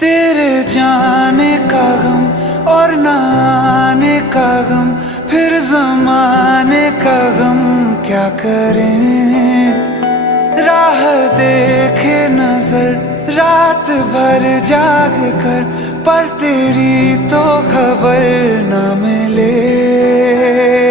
तेरे जाने का गम और न आने का गम, फिर जमाने का गम क्या करें। राह देखे नजर रात भर जाग कर, पर तेरी तो खबर न मिले।